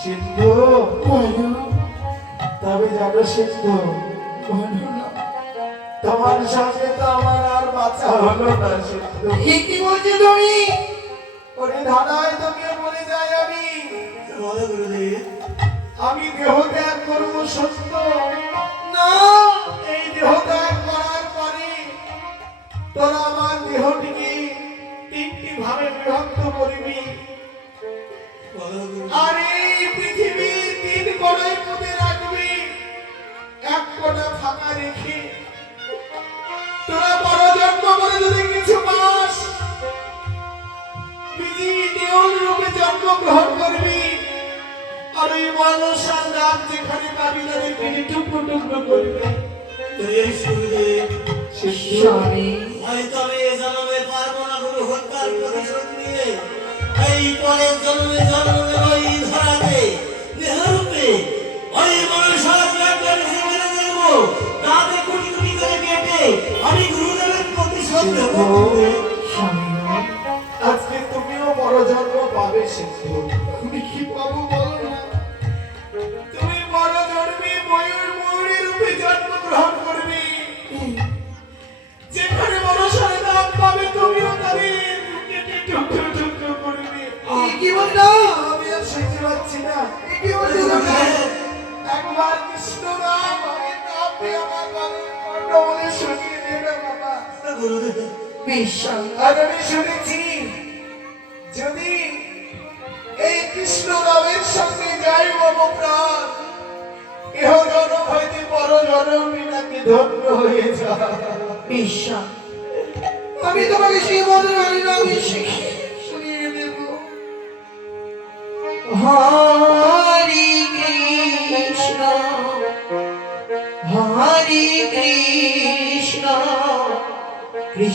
সিন্ধু তবে জানো সিন্ধু তোমার সঙ্গে তো আমার আর বাঁচা হলো না সিন্ধু। কি বলছো তুমি। ওরে ধানায় তোকে বলে যাই আমি। আমি দেহ ত্যাগ করব সত্য। না। এই দেহ স্বামী হয়তো আমি এ জন্মে পারব না কোনো হত্যার প্রতিশোধ নিয়ে। এই পরের জন্মে জন্মে ওই ধরাতে দেহরূপে ওই মানুষের ব্যাপার জীবনে তাতে কোটি কোটি করে কেটে আমি গুরুদেবের প্রতিশোধ দেব আজকে তুমিও বড় জন্ম পাবে সিদ্ধু আমি কি পাবো আর আমি শুনেছি যদি এই কৃষ্ণ নামের সঙ্গে যাই মম প্রাণ এহ জনম হইতে বড় জনম নাকি ধন্য হয়ে যায়। আমি তোমাকে সেই বাণী নামে শিখিয়ে শুনিয়ে দেব। হরি কৃষ্ণ হরি কৃষ্ণ।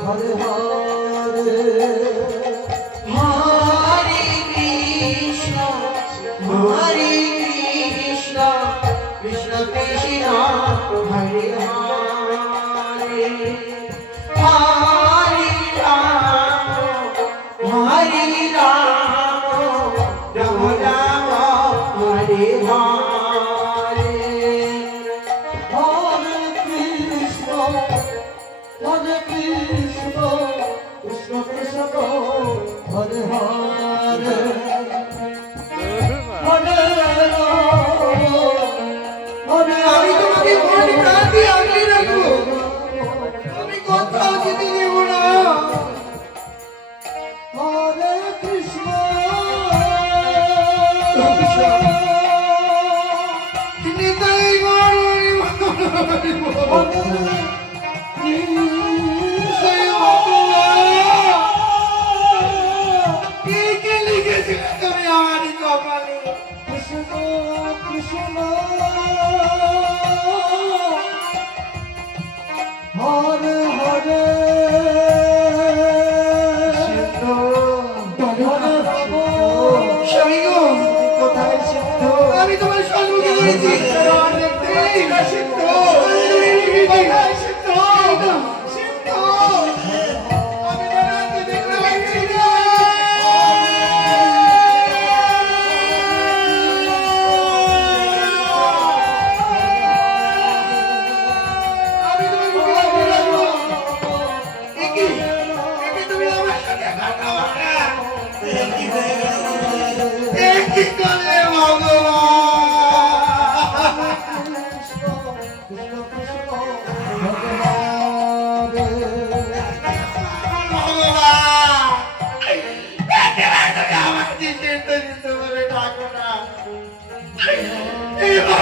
হরে হরে সম্মুখে রয়েছি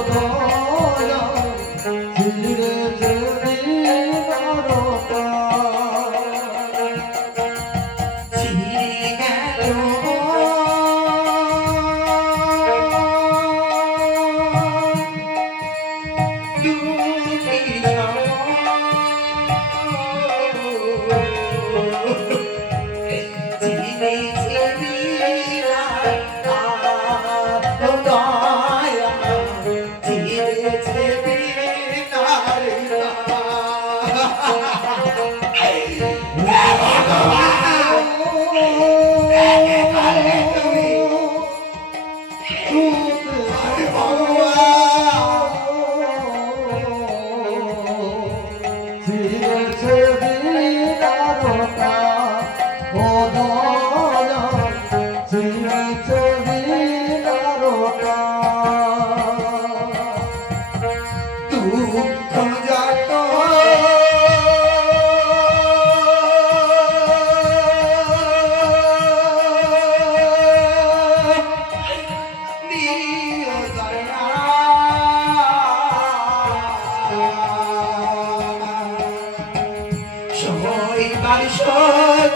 ছিঁড়ে সইবার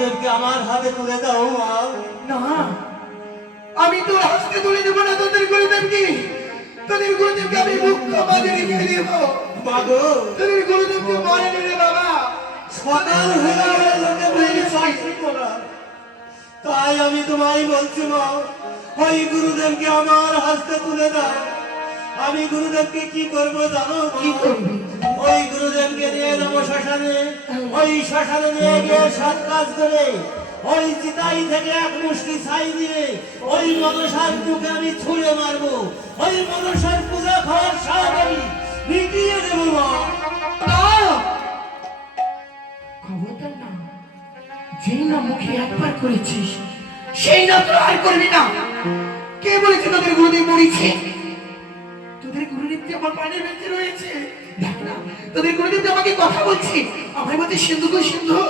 তাই আমার হাতে তুলে দাও মা। না আমি তোর হাসতে তুলে দেবো না তোদের গুরুদেবকে। তোদের গুরুদেবকে আমি মুখ্য মাঝে রেখে দেব। মাগো তোদের গুরুদেবকে মরে নিলে বাবা। সকাল হয়ে গেলে লোকে বলি চাকরি করা তাই আমি তোমায় বলছি মা ওই গুরুদেবকে আমার হাসতে তুলে দাও। আমি গুরুদেবকে কি করব জানো কি করবি? ওই গুরুদেবকে নিয়ে যাব শ্মশানে ওই শ্মশানে নিয়ে গিয়ে সাত কাজ করে, ওই চিতাই থেকে এক মুষ্টি ছাই দিয়ে, ওই মনসার মুখে আমি ছুঁড়ে মারবো। ওই মনসার পূজা খাওয়ার সাপ আমি মিটিয়ে দেবো যেই না মুখে একবার করেছিস, সেই না তোর আর করবি না। কে বলেছে তোদের গুরুদেব মরেছে? তোদের গুরুদেব আমার রয়েছে। দেখ না তোদের গুরুদেব আমাকে কথা বলছে। আমার মধ্যে সিন্ধু গো সিন্ধু।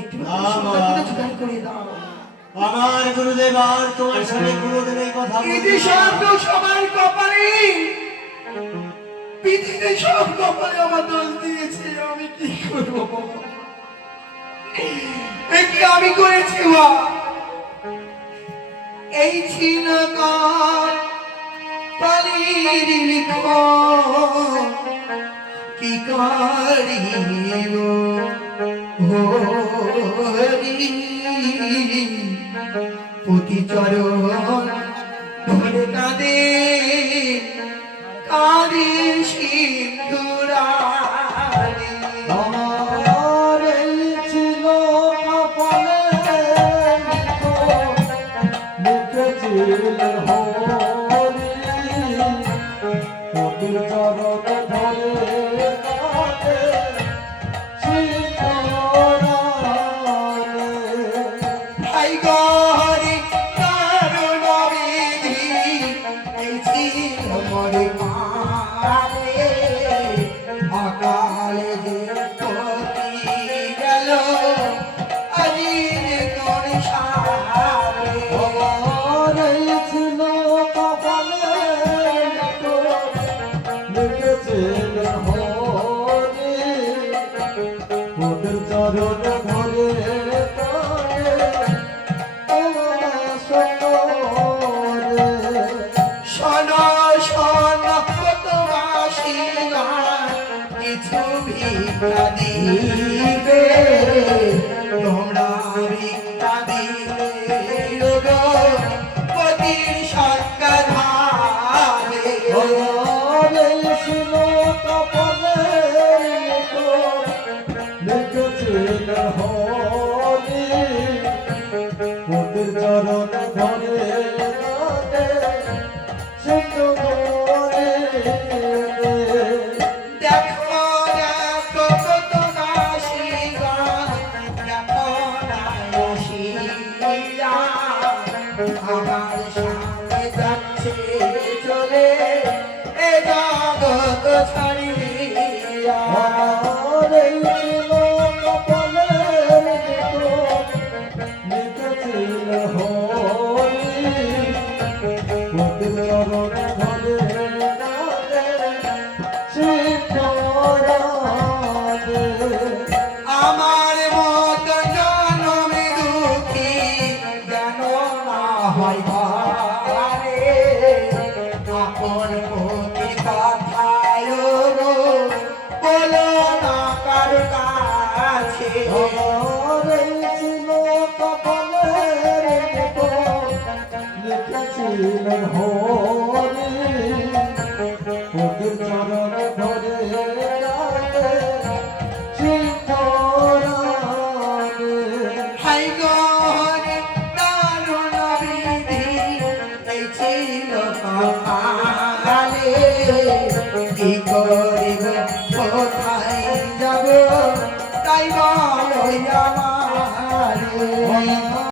একটু জোগাড় করে দাও। আমার গুরুদেব আর তোমার সাথে গুরুদেব এই কথা এই যে। সব দোষ আমার কপালে। পৃথিবীতে সব কপালে আমার দোষ দিয়েছে আমি কি করব? বাবা? এ কি আমি করেছি মা? এই ছিল পালির কি করিব হরি প্রতি চরণ ধরে কাঁদে। কাঁদে সিন্ধুরানি। আমার চরণ চরণ hold